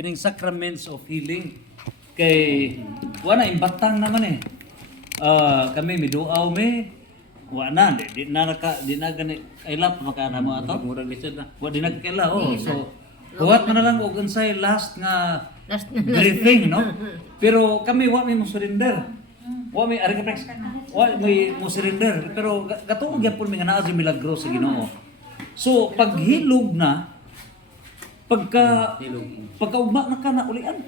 kining sacraments of healing kay wala imbatang naman eh. Kami miduaw wala di na gani I love makana mo ato. Murag lisod na. Wa di nagkaila so buhat man na lang og unsay last briefing no. Pero kami wa mi mo surrender. Wa mi ari ka prex. Wa mi mo surrender pero gatuog gyapon mi nga naa si milagro sa Ginoo. So paghilog na pagkaugma na ka na ulian.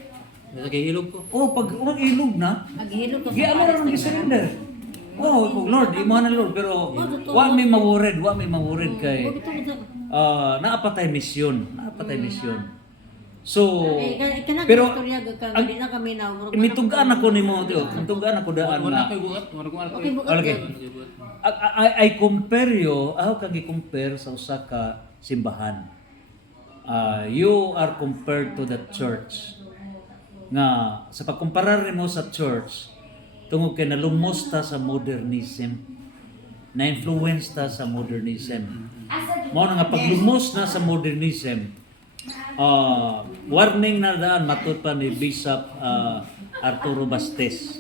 Nasa kay hilog ko. Pag urang ilog na, Maghilog ka. gi ano ra nang surrender. Lord, imo na Lord pero wa mi maworried kay naapatay misyon. So pero ang di na kami na mitugaan ako nimo tio, mitugaan ako daan Wala na. koy buhat, murag wala koy. Okay, bukat Okay. I compare you, ako kag compare sa usa ka simbahan. You are compared to the church. Nga sa pagkumparar mo sa church, tungod kay nalumos ta sa modernism, na-influence ta sa modernism. Mao nga paglumos na sa modernism, warning na daan matud pa ni Bishop Arturo Bastes.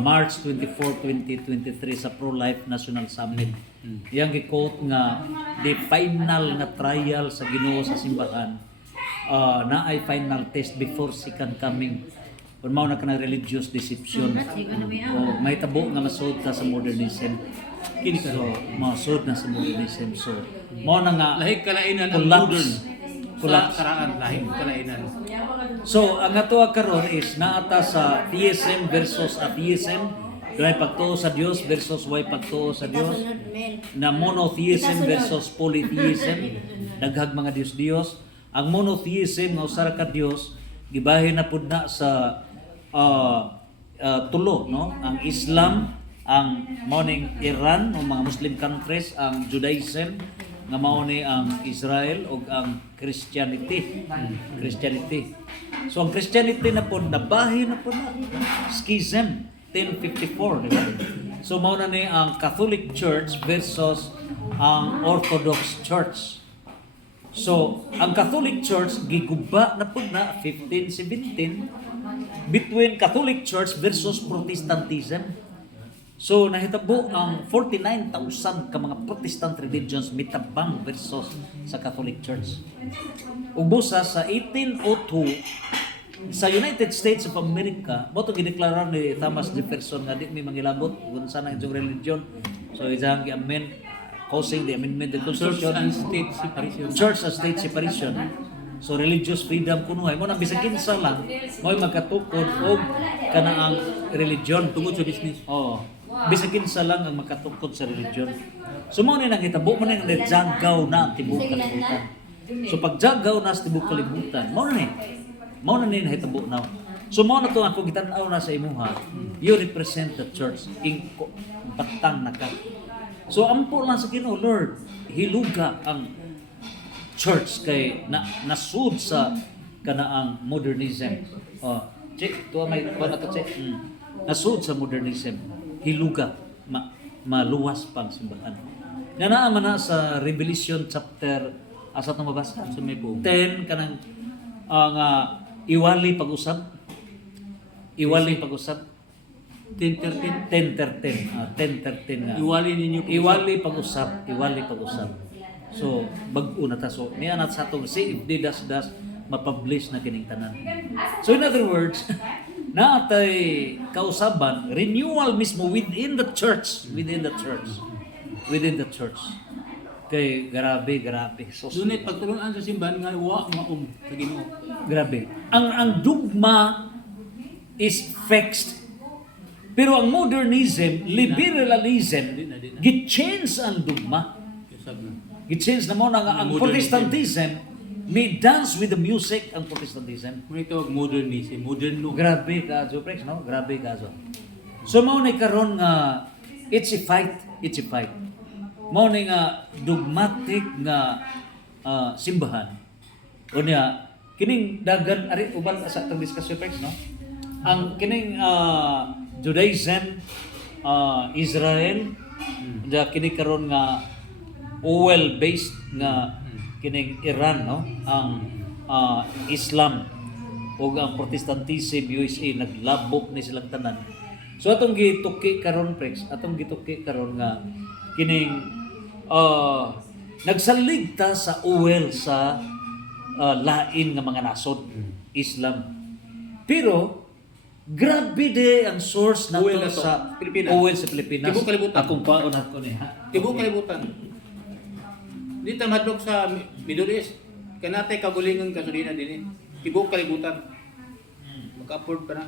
March 24, 2023 sa Pro-Life National Summit. Yang gi-quote nga the final nga trial sa Ginoo sa simbahan na ay final test before second coming. Kung mao na kanang religious deception. May tabo nga masud ta sa modernism. Kini so masud na sa modernism. So mao na nga Lahig kalainan ang collapse. modern. Collapse. Sa karaan lahig kalainan. So, ang atoa karon is naata sa theism versus atheism. Way pagtuo sa Dios versus way pagtuo sa Dios. Na monotheism versus polytheism. Daghag mga Dios. Ang monotheism nga usa ka Dios gibahin na pud na sa tulo no. Ang Islam, ang morning Iran o mga Muslim countries, ang Judaism nga mao ni ang Israel ug ang Christianity. So ang Christianity na po nabahin na po na schism 1054, di ba? So mao na ni ang Catholic Church versus ang Orthodox Church. So ang Catholic Church giguba na po na 1517 between Catholic Church versus Protestantism. So nahitabo ang 49,000 ka mga Protestant religions mitabang versus sa Catholic Church. Ug busa sa 1802 sa United States of America, mo to gideklara ni Thomas Jefferson nga di mi mangilabot kung saan ang religion. So ijang gi-amend causing the amendment of the Church Constitution. and state separation. Church and state separation. So religious freedom kuno mo nang bisag kinsa lang mo magkatukod og kanaang religion Tungod sa business. bisag kinsa lang ang makatukod sa religion. So mo ni nangitabo mo ni jagaw na ang tibuok kalibutan. So pag jagaw na sa tibuok kalibutan, mo na ni nahitabo na. So mo na to ako gitan-aw na sa imuha. You represent the church. Batang na ka. So ampo lang sa Ginoo, Lord, hiluga ang church kay nasud sa kanaang modernism. Check to may wala ka check. Nasud sa modernism. Hiluga maluwas pang simbahan. Naa man na sa Revelation chapter asa tong mabasa sa may 10 kanang nga iwali pag-usab. 10-13. 10:13 nga. Iwali ninyo. Iwali pag-usab. So bag-o na ta. So niya na sa atong si if di das mapublish na kining tanan. So in other words, naatay kausaban, renewal mismo within the church. Kay grabe. So Dunay pagtulungan sa simbahan nga wa maum sa Ginoo. grabe. Ang dogma is fixed. Pero ang modernism, liberalism, gi-change ang dogma. Usab na. Gi-change na mo na nga ang Modernism. Protestantism may dance with the music ang Protestantism. Muna ito modernism, moderno. Grabe ka, Prex, no? Grabe ka, So, mao ni karon nga, it's a fight. Mao ni nga dogmatic nga simbahan. O niya, kining dagan, ari, uban sa itong discussion, Prex, no? Ang kining Judaism, Israel, kini karon nga oil based nga kining Iran no ang Islam o ang Protestantism USA naglabok ni silang tanan. So atong gituki karon Prex, atong gituki karon nga kining nagsalig ta sa uwel sa lain nga mga nasod, Islam. Pero grabe de ang source nato Uwel na to, sa Pilipinas. uwel sa Pilipinas. Tibok kalibutan. Akong paon ako ni ha. Tibok kalibutan. Di ta madlok sa Middle East. Kanatay kagulingan kasulina din eh. Tibok kalibutan. Maka-afford pa na.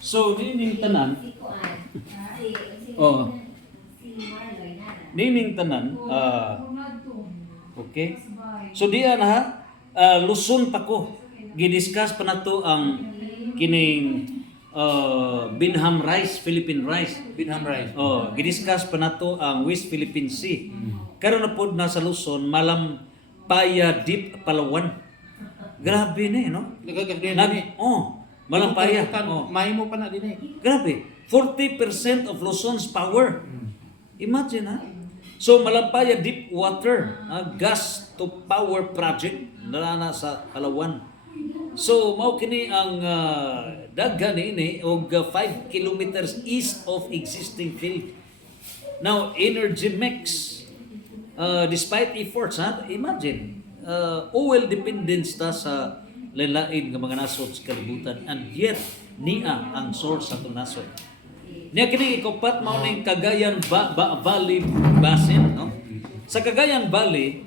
So nining tanan, oh, nining tanan, okay. So diyan ha, Luzon pa ko. Gidiscuss pa nato ang kining Binham Rice, Philippine Rice. Binham Rice. Oh, gidiscuss pa nato ang West Philippine Sea. Karon na pod na sa Luzon, Malampaya Deep, Palawan. Grabe ni, no? Nagagasdihan Nag, din eh. Malampaya. Mahimo pa na din eh. Grabe. 40% of Luzon's power. Imagine ha. So Malampaya Deep Water, gas to power project na sa Palawan. So mao kini ang daghan ini og 5 kilometers east of existing field. Now energy mix despite efforts imagine oil dependence ta sa lain-lain nga mga nasod sa kalibutan and yet niya ang source sa itong nasod. Niya kini ikupat mao ning Cagayan Valley Basin, no? Sa Cagayan Valley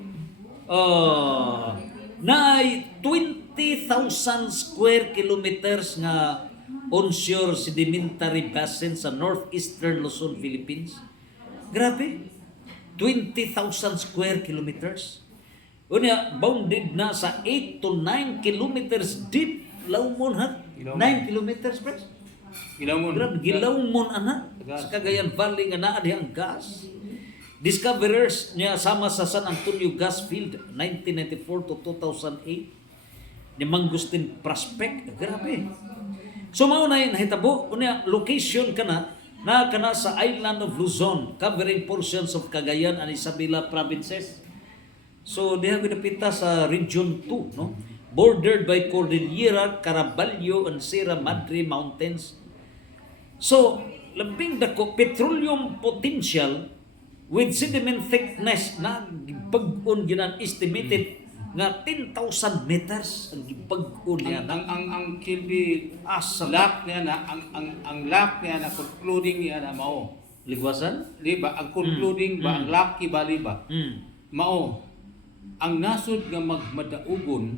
naay 20,000 square kilometers nga onshore sedimentary basin sa northeastern Luzon, Philippines. Grabe. 20,000 square kilometers. Unya bounded na sa 8 to 9 kilometers deep. Lawmon ha? 9 kilometers, bro. Gilawmon. Grabe, gilawmon ana sa Cagayan Valley nga naa diha ang gas. Discoverers niya sama sa San Antonio Gas Field 1994 to 2008 ni Mangustin Prospect. Grabe. So mao na nahitabo unya location kana sa island of Luzon covering portions of Cagayan and Isabela provinces. So diha ginapita sa Region 2, no? Bordered by Cordillera, Caraballo and Sierra Madre Mountains. So labing dako petroleum potential with sediment thickness na gibag-on ginan estimated nga 10,000 meters ang gibag-on niya. Ang kildi lock niya na ang lock niya na concluding niya na mao. Ligwasan? Di ba? Ang concluding ba ang lucky bali ba? Mao. Ang nasod nga magmadaugon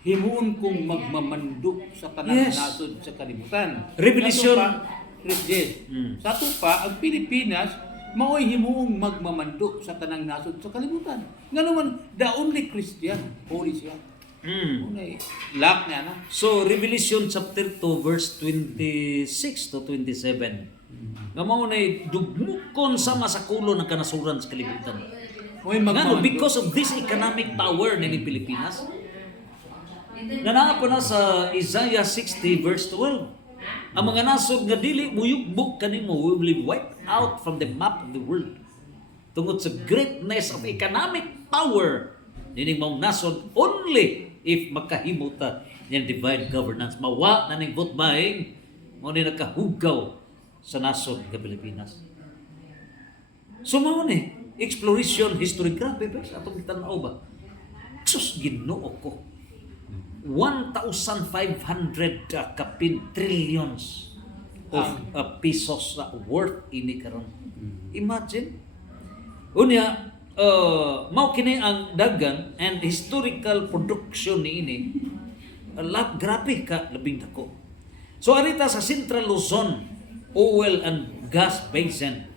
himuon kong magmamanduk sa tanang Yes. nasod sa kalibutan. Revelation. Yes. Sa to pa ang Pilipinas mao'y himuong magmamanduk sa tanang nasod sa kalibutan. Nga naman, the only Christian, holy siya. Unay, lock niya na. So Revelation chapter 2 verse 26 to 27. Nga mao nay dugmukon sama sa kulo ng kanasuran sa kalibutan. Mo'y Ngano magmamanduk. because of this economic power ni Pilipinas. Nanaa pa na sa Isaiah 60 verse 12. Ang mga nasod nga dili muyugbok kanimo will be wiped out from the map of the world. Tungod sa greatness of economic power nining mga nasod only if makahimo ta ng divine governance. Mawa na ning vote buying mo ni nakahugaw sa nasod nga Pilipinas. So mao ni exploration history grabe ba atong tan-aw ba? Sus Ginoo ko. 1,500 kapin trillions of pesos na worth ini karon. Imagine. Unya mao kini ang dagan and historical production niini. Grabe ka labing dako. So arita sa Central Luzon oil and gas basin.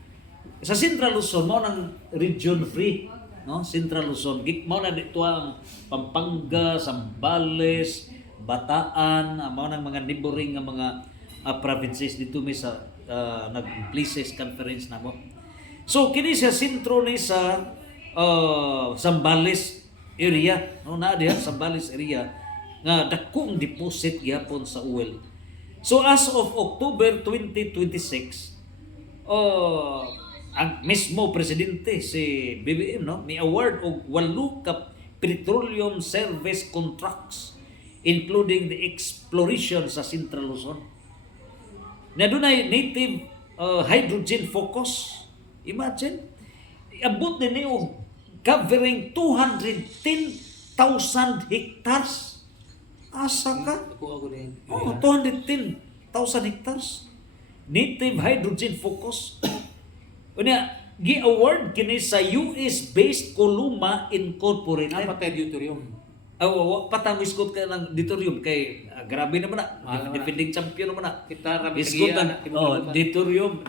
Sa Central Luzon mao nang region free, no? Central Luzon mao na dito ang Pampanga, Zambales, Bataan, mao nang mga neighboring nga mga provinces dito may sa nag-places conference na mo. So kini sa sentro ni sa Zambales area, no na diha Zambales area nga dakong deposit gyapon sa oil. So as of October 2026, ang mismo presidente si BBM no may award og 8 ka petroleum service contracts including the exploration sa Central Luzon. Na dunay native hydrogen focus. Imagine, abot na niyo covering 210,000 hectares. Asa ka? Ako na yun. Oh, 210,000 hectares. Native hydrogen focus. Unya, gi-award kini sa US-based Columa Incorporated. Napatay deuterium. Patang iskot ka ng deuterium kay grabe naman na. Mahal naman. Defending champion naman na. Kita rabi Iskotan, deuterium.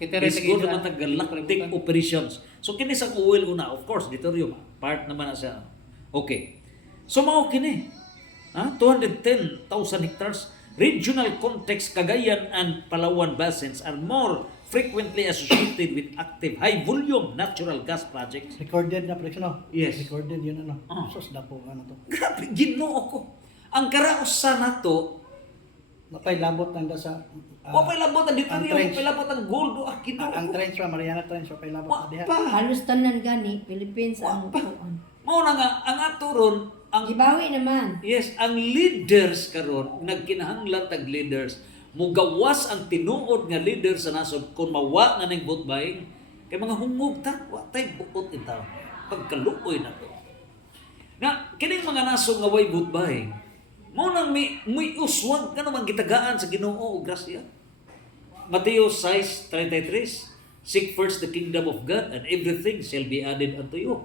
Kita Iskot rin naman ta galactic operations. So kini sa oil una, of course, deuterium. Part naman na siya. Okay. So mao kini. 210,000 hectares. Regional context, Cagayan and Palawan basins are more frequently associated with active high-volume natural gas projects. Recorded na Prex, no? Yes. Recorded yun, ano? Oh. Sus, dapo, ano to? Grabe, ginoo ko. Ang karausa na to, Mapay labot nanda sa... wapay labot ang dito ang rin, trench. wapay labot ang gold, ginoo ang ko. trench, Mariana Trench, mapay labot na diha. Wapa. Halos tanan gani, Philippines ang upuan. Mao na nga, ang ato ron, ang Gibawi naman. yes, ang leaders karon nagkinahanglan tag leaders mugawas ang tinuod nga leader sa nasod kung mawa na ning vote buying kay mga hungog ta wa tay buot ita pagkaluoy na to na kining mga nasod nga way vote buying mao nang may uswag ka naman gitagaan sa Ginoo ug grasya. Mateo 6:33 Seek first the kingdom of God and everything shall be added unto you.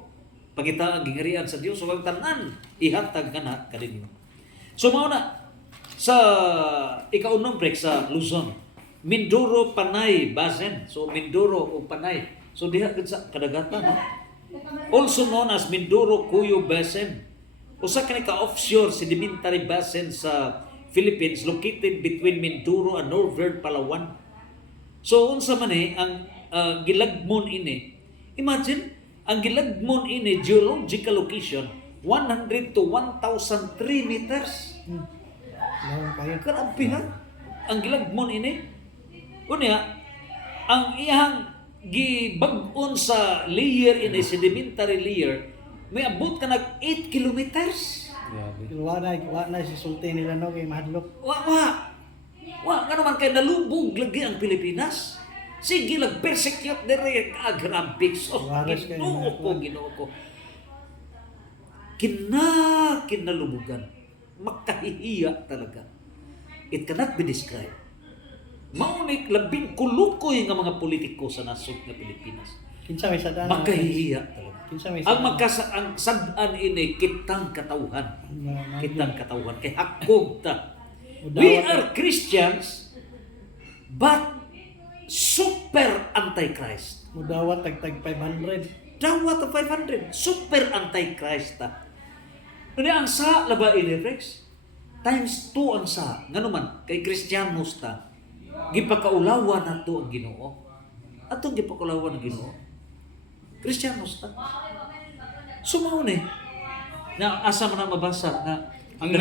Pangita ang gingarian sa Dios so ang tanan ihatag kana kaninyo. So mao na sa ikaunong break sa Luzon, Mindoro Panay Basin. So Mindoro o Panay. So diha gid sa kadagatan, no? Also known as Mindoro Cuyo Basin. Usa ka ka offshore sedimentary basin sa Philippines located between Mindoro and northern Palawan. So unsa man ang gilagmon ini? Imagine ang gilagmon ini geological location 100 to 1,003 meters. Lawan kayo. Grabe ha? Ang gilagmon ini. Unya, ang iyang gibag-on sa layer ini, sedimentary layer, may abot ka nag 8 kilometers. Grabe. Wa na si sulti nila, no? Kay mahadlok. Wa, nga naman kay nalubog lagi ang Pilipinas. Sige, persecute dire agrambik. So, Waras kayo, ginoo ko. Kinalubugan. Makahihiya talaga. It cannot be described. Maunik labing kulukoy nga mga politiko sa nasod nga Pilipinas. Kinsa may sadaan. Makahihiya talaga. Kinsa may Ang ang sadan ini kitang katawhan. Kitang katawhan kay hakog ta. We are Christians but super antichrist. Mudawat tagtag 500. Dawat ang 500. Super antichrist ta. Ano ang sa laba ini, Rex? Times 2 ang sa. Nga naman, kay Kristiyanos ta, gipakaulawan nato ang Ginoo. Atong gipakaulawan ang Ginoo. Kristiyanos ta. Sumaw ni. Na asa man na mabasa na Ang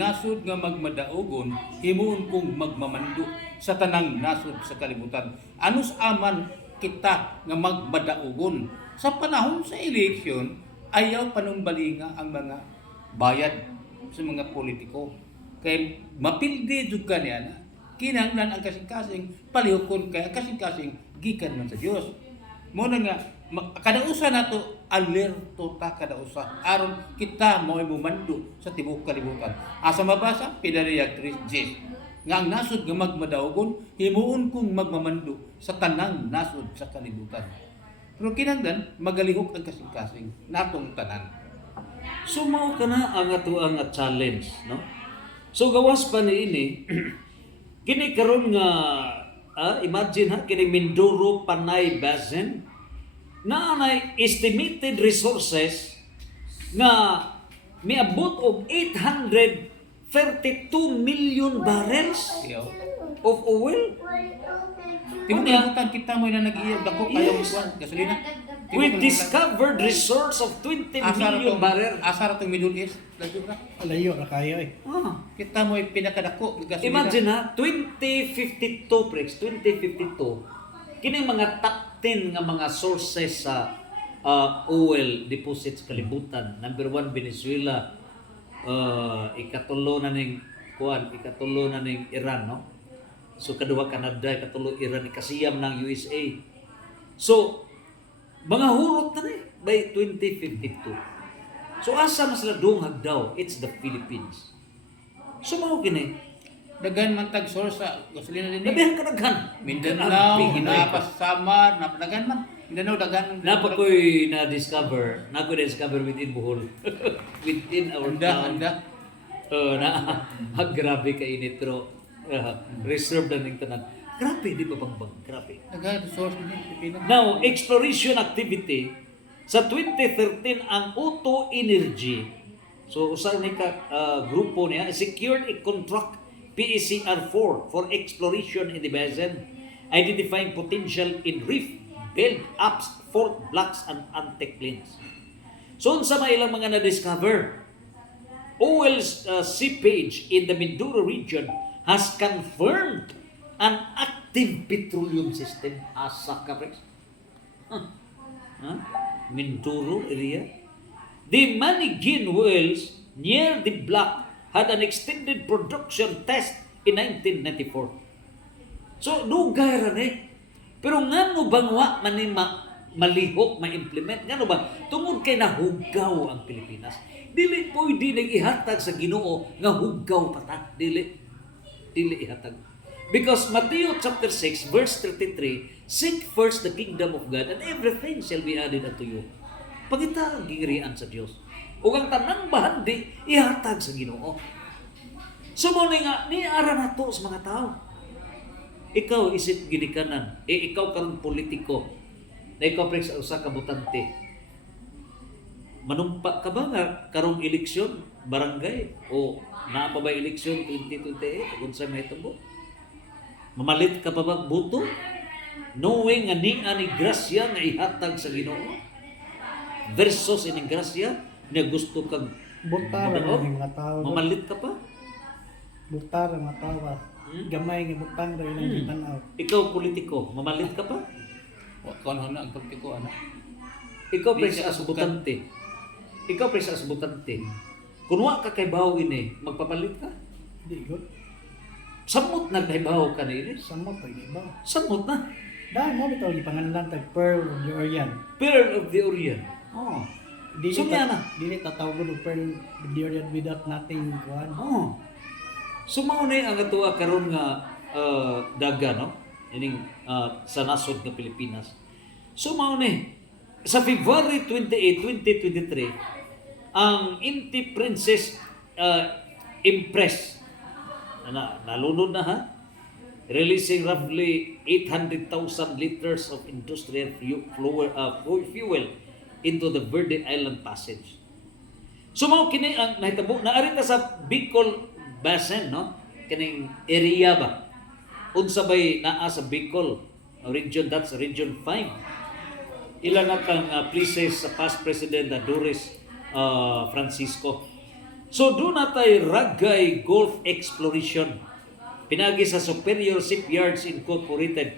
nasod nga magmadaogon himuon kong magmamando sa tanang nasod sa kalibutan. Anus aman kita nga magmadaogon sa panahon sa eleksyon ayaw panumbalinga ang mga bayad sa mga politiko. Kay mapildi jud kaniya na kinahanglan ang kasing-kasing palihokon kay ang kasing-kasing gikan man sa Dios. Mo na nga kada usa nato alerto ta kada usa aron kita mo'y mumando sa tibuok kalibutan. Asa mabasa Pidariag 3:10 nga ang nasod nga magmadaogon himuon kong magmamando sa tanang nasod sa kalibutan. Pero kinahanglan magalihok ang kasing-kasing natong tanan. Sumaw ka na ang ato ang challenge, no? So gawas pa ni ini kini karon nga imagine ha kini Mindoro Panay Basin na nay estimated resources nga miabot og 832 million barrels Iyaw. of oil. Tibuok kalibutan kita mo'y na nag-iyog dako kayong Yes. gasolina. We discovered resource of 20 million barrels. Asar atong Middle East. Layo ra. Layo na kayo eh. Kita mo'y pinakadako ng gasolina. Imagine ha, 2052 Prex, 2052, kining mga top 10 nga mga sources sa oil deposits kalibutan. Number 1, Venezuela. ikatulo na ning ikatulo na ning Iran, no? So kaduha Canada, ikatulo Iran, ikasiyam ng USA. So mga hurot na ni by 2052. So asa mas ladungag daw? It's the Philippines. So mao kini, Dagan man tag source sa gasolina din. labihan ka daghan. Mindanao, Grabe, Ginoy. napas Samar, napadagan man. Mindanao dagan. Napa ko'y na-discover within Bohol. Within our town. Anda. Na, grabe ka init, pero reserve na ng tanan. Grabe, di ba bang? Grabe. Dagan source din Pilipinas. Now, exploration activity, sa 2013, ang Auto Energy, so usa ni ka grupo niya, secured a contract PECR4 for exploration in the basin, identifying potential in reef, build-ups, fault blocks, and anticlines. So, unsa may ilang mga na-discover? Oil seepage in the Mindoro region has confirmed an active petroleum system. Asa ka, Rex? Mindoro area. The Manigin wells near the block had an extended production test in 1994. So, dugay ra ni. Pero ngano bang wa man ni malihok, ma-implement? Ngano ba? Tungod kay nahugaw ang Pilipinas. Dili pwede nang ihatag sa Ginoo nga hugaw pa ta. Dili ihatag. Because Matthew chapter 6 verse 33, seek first the kingdom of God and everything shall be added unto you. Pagita ang gingrian sa Dios. Ug ang tanang bahandi ihatag sa Ginoo. So mo nga ni ara nato sa mga tao. Ikaw isip ginikanan, ikaw karon politiko. Na ikaw pre sa usa ka botante. Manumpa ka ba nga karong eleksyon, barangay o naa pa ba eleksyon 2028 kung sa may tubo? Mamalit ka pa ba boto? Knowing nga ni grasya nga ihatag sa Ginoo versus ining grasya na gusto kang Butar ang mga tao. mamalit ka pa? Butar ang mga tao. Gamay nga butang daw ilang gitanaw. Ikaw politiko, mamalit ka pa? Wa kon na ang politiko ana. Ikaw Di pre siya sa asbutante. Ikaw pre sa asbutante. Kung wa ka kay bawo ini, magpapalit ka? Di good. Samot na kay bawo ka ni ini. Samot pag iba. Samot na. Dahil mo bitaw gipangalan tag Pearl of the Orient. Pearl of the Orient. Oh. Dili So, yan na. Dili tatawag og Pearl of the Orient without nothing kuan. Oh. So mao ni ang atuwa karon nga daga, no? Ining sa nasod nga Pilipinas. So mao ni sa February 28, 2023, ang Inti Princess Empress nalunod na ha, releasing roughly 800,000 liters of industrial fuel into the Verde Island Passage. So mao kini ang nahitabo naari ta sa Bicol Basin, no? Kining area ba? Unsa bay naa sa Bicol region, that's region 5. Ilan na kang places sa past President Doris Francisco. So doon natay Ragay Golf Exploration pinagi sa Superior Shipyards Incorporated.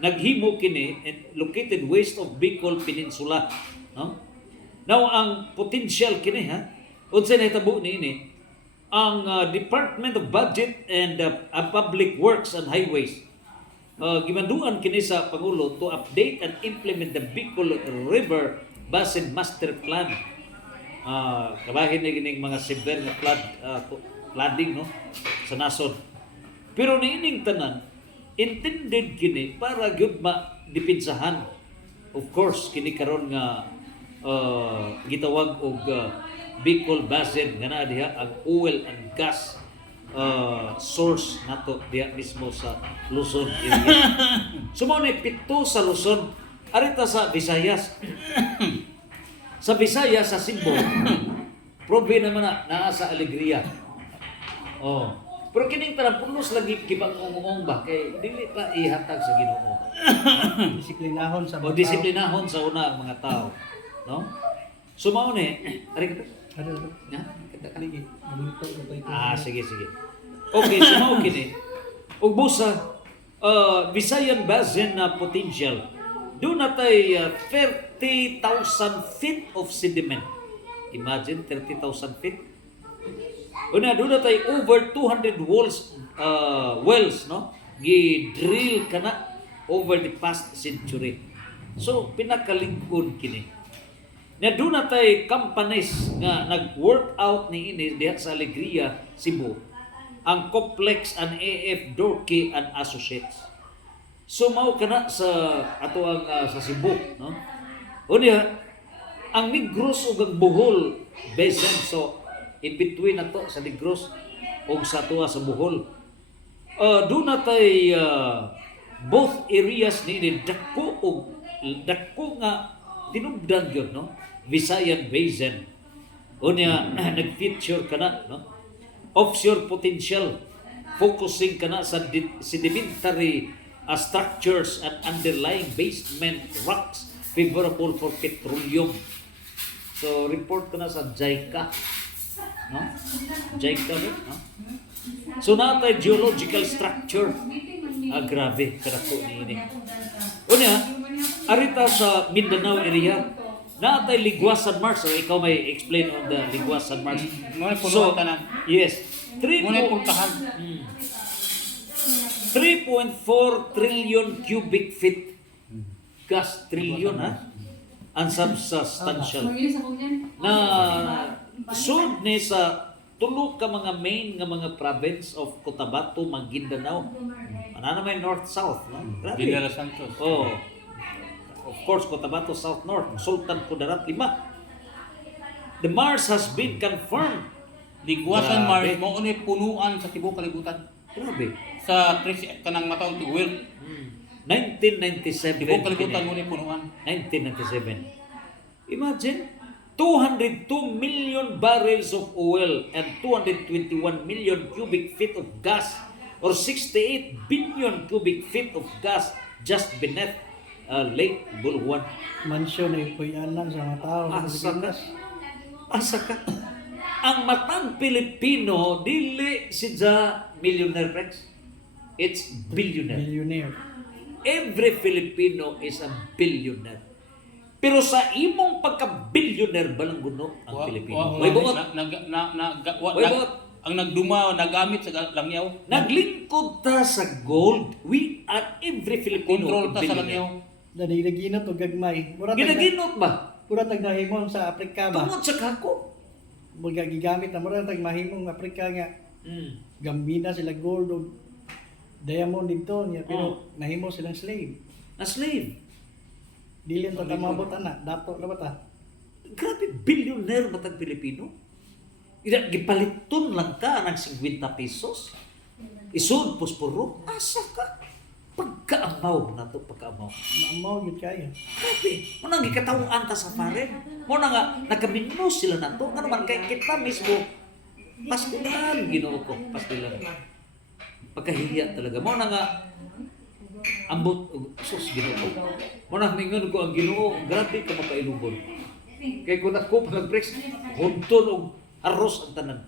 Naghimo kini located west of Bicol Peninsula, no? Now ang potential kini ha, unsa nahitabo niini ang Department of Budget and Public Works and Highways gimanduan kini sa Pangulo to update and implement the Bicol River Basin Master Plan. Kabahin na gining mga severe na flooding, no, sa nasod. Pero niining tanan intended kini para gyud ma-dipinsahan. Of course kini karon nga gitawag og Bicol Basin nga naa diha ang oil and gas source nato diha mismo sa Luzon area. So mao ni pito sa Luzon, arita sa Visayas. Sa Visayas sa Cebu, probe naman naa sa Alegria. Oh. Pero kining tanang pulos lagi kibang-ong ba kay dili pa ihatag sa Ginoo. Disiplinahon sa O disiplinahon sa una ang mga tao, no? So mao ni, ari ka. Ano? Ya, kita ka. Ligi. Gamito ko pa ito. Sige. Okay, so mao kini. Ug busa Visayan Basin na potential. Doon natay 30,000 feet of sediment Imagine 30,000 feet. Una doon na tayo over 200 wells, no? Gi-drill ka na over the past century. So, pinakalingkod kini. Na doon na tayo companies nga nag-workout ni ini diha sa Alegria, Cebu. Ang Complex and AF Dorky and Associates. So, mao ka na sa ato ang sa Cebu, no? Unya, ang Negros ug ang Bohol basin, so in between na to sa Negros ug sa tuwa sa Bohol. Doon na tay both areas ni dako nga tinubdan gyud, no? Visayan Basin. Unya nag-feature kana, no? Offshore potential focusing kana sa sedimentary structures and underlying basement rocks favorable for petroleum. So report kana sa JICA, no? JICA, no? So natay geological structure. Grabe kadako niini. Unya arita sa Mindanao area natay Ligwasan Mars. So ikaw may explain on the Ligwasan Mars. Mo punuan tanan. Yes. Mo na puntahan. 3.4 trillion cubic feet. Gas trillion, ha? Unsubstantial. Na sud ni sa tulo ka mga main nga mga province of Cotabato, Maguindanao. Ano naman north-south, no? Grabe. General Santos. Oh. Of course, Cotabato South-North, Sultan Kudarat 5. The Mars has been confirmed. Ligwasan Grabe. Mars mo ni punuan sa tibuok kalibutan. Grabe. Sa kanang mataon to world. 1997. Tibuok kalibutan mo ni punuan. 1997. Imagine, 202 million barrels of oil and 221 million cubic feet of gas or 68 billion cubic feet of gas just beneath Lake Bulwan. Mansyon na ipuyanan sa mga tao. Asa ka? Asa ka? Ang matang Pilipino, dili siya millionaire, Rex. It's billionaire. Millionaire. Every Filipino is a billionaire. Pero sa imong pagka-billionaire balang guno ang Pilipino. Way buot. Way buot. Ang nagduma, nagamit sa langyaw. Naglingkod ta sa gold. We are every Filipino Control a ta sa langyaw. billionaire. Danilaginot o gagmay. Ginaginot ba? Pura tagdahimon sa Afrika ba? Tungod sa kako. Mga gigamit na mura tagmahimong Afrika nga. Gambina sila gold o diamond dito niya. Pero nahimo silang slave. Na slave. Dili ang tatamabot ana. Dato na ba ta? Grabe, billionaire matag Pilipino. Ida gipaliton lang ka ng 50 pesos. Isod posporo. Asa ka? Pagkaamaw na to, pagkaamaw. Maamaw yun kaya. Grabe, mo nang gikatawaan ta sa foreign. Mo na nga nakaminos sila na to. Ano man kay kita mismo pastilan Ginoo ko, pastilan. Pagkahiya talaga. Mo na nga ambot sus Ginoo ko. Mo na mingon ko ang Ginoo, grabe ka makailubon. Kay kun ako pag-breaks, hunton og arroz ang tanan.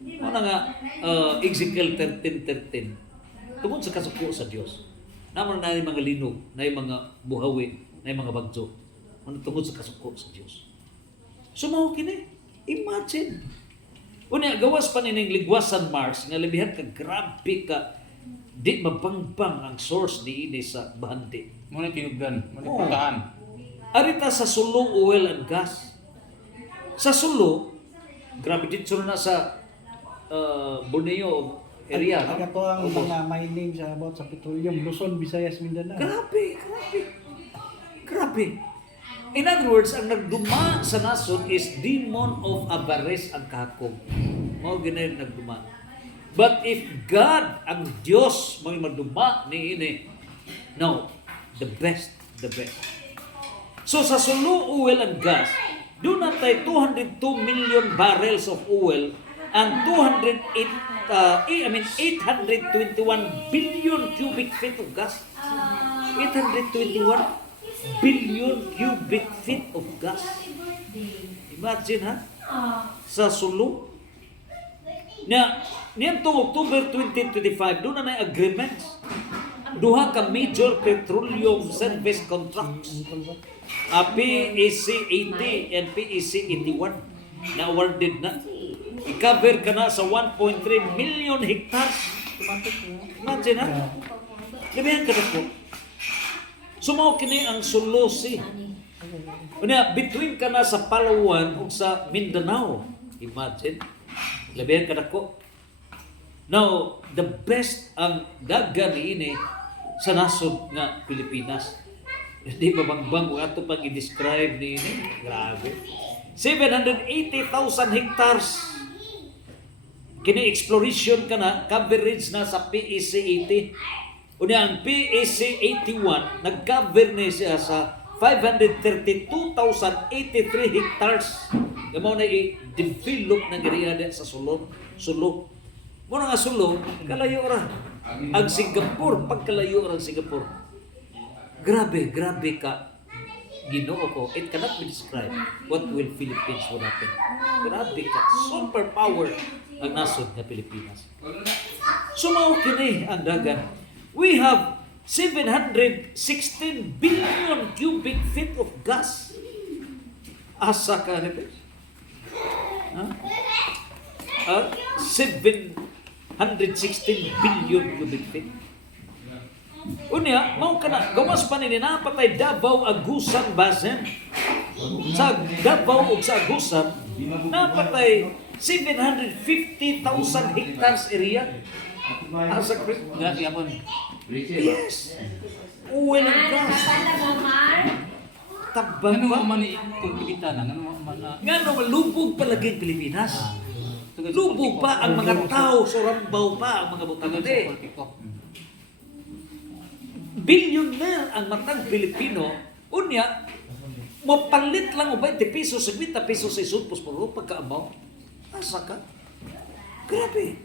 Mo na nga Ezekiel 13:13. Tungod sa kasuko sa Dios. Naman na yung mga linog, na yung mga buhawi, na yung mga bagyo. Tungod sa kasuko sa Dios. Sumaw kini. Imagine. Unya gawas pa nining Ligwasan Mars nga labihan ka grabe ka di mabangbang ang source ni ini sa bahandi. Mo ni tinugdan, mo ni puntahan. Arita sa Sulu oil and gas. Sa Sulu, grabe din na sa Borneo area. Ang ato ang mga mining sa about sa petroleum, Luzon, Visayas, Mindanao. Grabe, grabe. Grabe. In other words, ang nagduma sa nason is demon of avarice ang kahakog. Mao ginayon nagduma. But if God, ang Dios, may maduma ni ini, no, the best, the best. So sa Sulu oil and gas, doon natay 202 million barrels of oil and 821 billion cubic feet of gas. 821 billion cubic feet of gas. Imagine ha? Sa Sulu. Niyan to October 2025, doon na agreements duha ka major petroleum service contracts. PEC 80 and PEC 81 na awarded na. I-cover ka na sa 1.3 million hectares. Imagine ha? Gabihan ka na po. Sumaw kini ang Sulusi. Unya, between ka na sa Palawan o sa Mindanao. Imagine. Labihan ka na ko. Now, the best ang dagan ini sa nasod nga Pilipinas. Hindi ba bangbang kung ato pag i-describe ni ini? Grabe. 780,000 hectares. Kini exploration ka na, coverage na sa PEC 80. Unya, ang PEC 81, nag-cover ni siya sa 532,083 hectares. Gamaw na i-develop ng area sa Sulong. Muna nga Sulong, kalayo ra. Ang Singapore, pagkalayo ra ang Singapore. Grabe ka. Ginoo ko, it cannot be described what will Philippines will happen. Grabe ka. Superpower ang nasod na Pilipinas. Sumaw kini ang dagan. We have 716 billion cubic feet of gas. Asa ka nito? 716 billion cubic feet. Unya, mao kana gawas pa ni napatay Davao Agusan Basin. Sa Davao ug sa Agusan napatay 750,000 hectares area. Asa ka? Nga siya po. Yes. Oil and gas. Tabang Ano ba? man kung kita na, ano man Nga no, lubog palagi ang Pilipinas. Lubog pa ang mga tao, surambaw pa ang mga butagade. Billionaire ang matang Pilipino, unya, mapalit lang o 20 pesos, 50 pesos sa isudpos puro pagkaabaw. Asa ka? Grabe.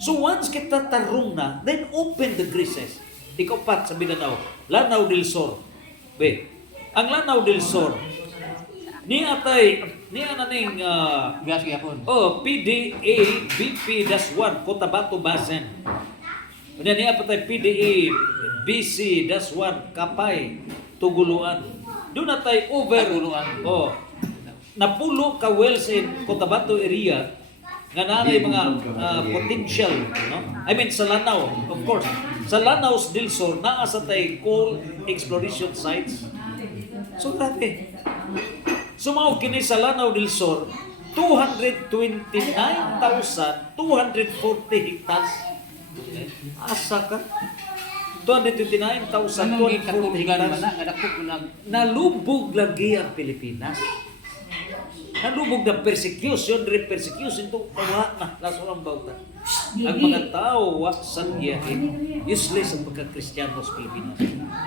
So once kita tarong na, then open the graces. Ikaw pat sa Mindanao, Lanao del Sur. Be, ang Lanao del Sur, ni ananing gas siya po. PDA BP-1 Cotabato Basin. Unya niya patay PDA BC-1 Kapay Tuguluan. Doon na tayo over Tuguluan. napulo ka wells in Cotabato area nga nanay mga potential, no? I mean sa Lanao, of course. Sa Lanao del Sur naa sa tay coal exploration sites. So grabe. Sumaw kini sa Lanao del Sur 229,240 hectares. Asa ka? 229,240 hectares. Nalubog lagi ang Pilipinas. Nalubog na persecution to tawa na lasurang bauta. Ang mga tao sa giyahin, useless ang pagka-Kristiyano sa Pilipinas.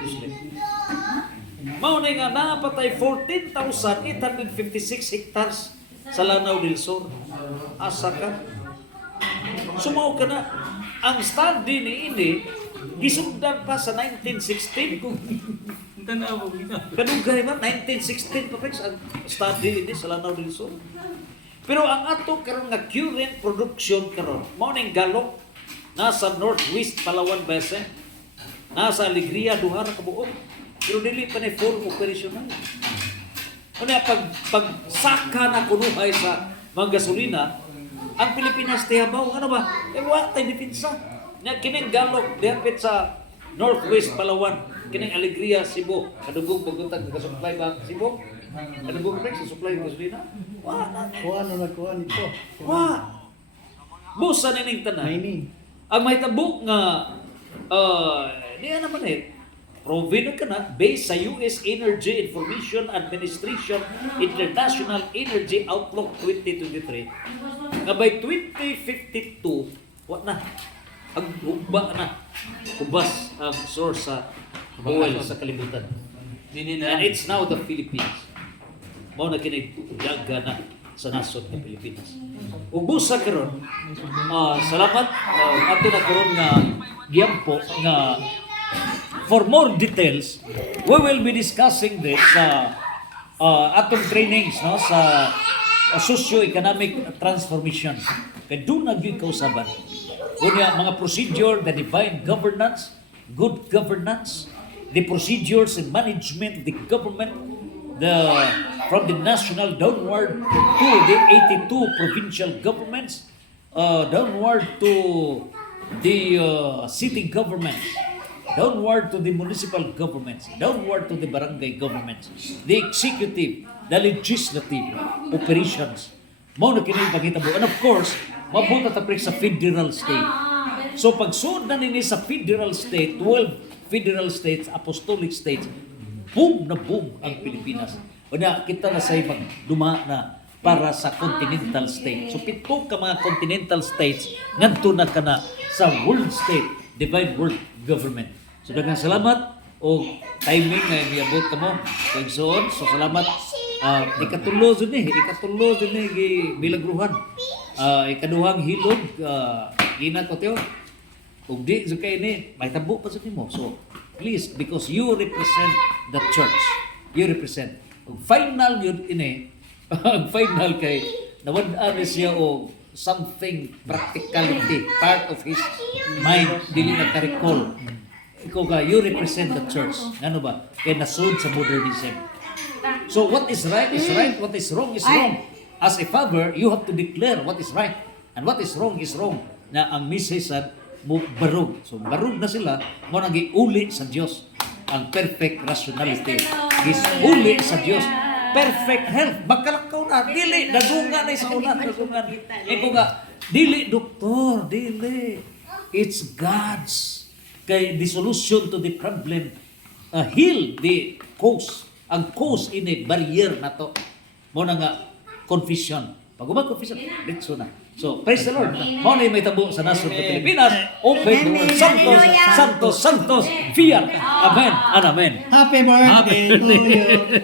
Useless. Maunay nga napatay 14,856 hectares sa Lanao del Sur. Asa ka? Sumaw ka na. Ang study ni ini, gisundan pa sa 1916. Kadugay ba? 1916 pa ang study ini sa Lanao del Sur. Pero ang ato karon nga current production karon, mao ning galok nasa Northwest Palawan Basin. Nasa Alegria duha ra ka buok. Pero dili pa ni full operational. Ano pag saka na kunuhay sa mga gasolina, ang Pilipinas tihabaw, ano ba? Wa tay dipinsa. Nya kining galok dapit sa Northwest Palawan, kining Alegria Cebu, kadugong pagutan sa supply ba Cebu? Kadugong sa supply ng gasolina. Wa na. Kuha nito. Wa. Busa na ning tanan. Mining. Ang mahitabo nga niya naman proven ka na based sa US Energy Information Administration International Energy Outlook 2023 nga by 2052 what na ang hugba na kubas ang source sa oil sa kalibutan. And it's now the Philippines. Mao na kini daga na sa nasod ng Pilipinas. Ug busa karon salamat ato na karon nga giyampo nga for more details, we will be discussing this sa atong trainings no sa socio-economic transformation. Kaya doon nagyoy kausaban. Unya mga procedure, the divine governance, good governance, the procedures and management of the government, from the national downward to the 82 provincial governments, downward to the city governments, downward to the municipal governments, downward to the barangay governments, the executive, the legislative operations. Mao na kini pagkitabo. And of course, mabuta ta sa federal state. So pag sud na nini sa federal state, 12 federal states, apostolic states, boom na boom ang Pilipinas. Una kita na sa ibang duma na para sa continental state. So pito ka mga continental states ngadto na kana sa world state, divine world government. So daghang salamat o timing na miabot ka mo. So salamat. Ikatulo ni bilagruhan. Ikaduhang hilog ina ko teo. Ug di so kay ni mahitabo pa sa nimo. So please, because you represent the church. You represent. Ug final yun ini. Ang final kay nawad-an siya o something practicality, part of his mind dili na ka-recall. Ikaw ka, you represent the church. Ano ba? Kaya nasud sa modernism. So what is right is right, what is wrong is wrong. As a father, you have to declare what is right and what is wrong is wrong. Na ang misesan mo barug. So barug na sila, mo nag-iuli sa Dios ang perfect rationality. Is uli sa Dios. Perfect health. Magkalakaw na. Dili. Dagungan na sa una. Dagungan. Eko nga, dili, doktor. Dili. It's God's. Kay the solution to the problem, heal the cause. Ang cause in a barrier na to. Mo na nga, confession. Pag confession, litso na. So, praise the Lord. Mo na may tabo sa nasod ng Pilipinas. Open the world. Santos, Santos, Santos. Fiat. Amen and amen. Happy birthday to you.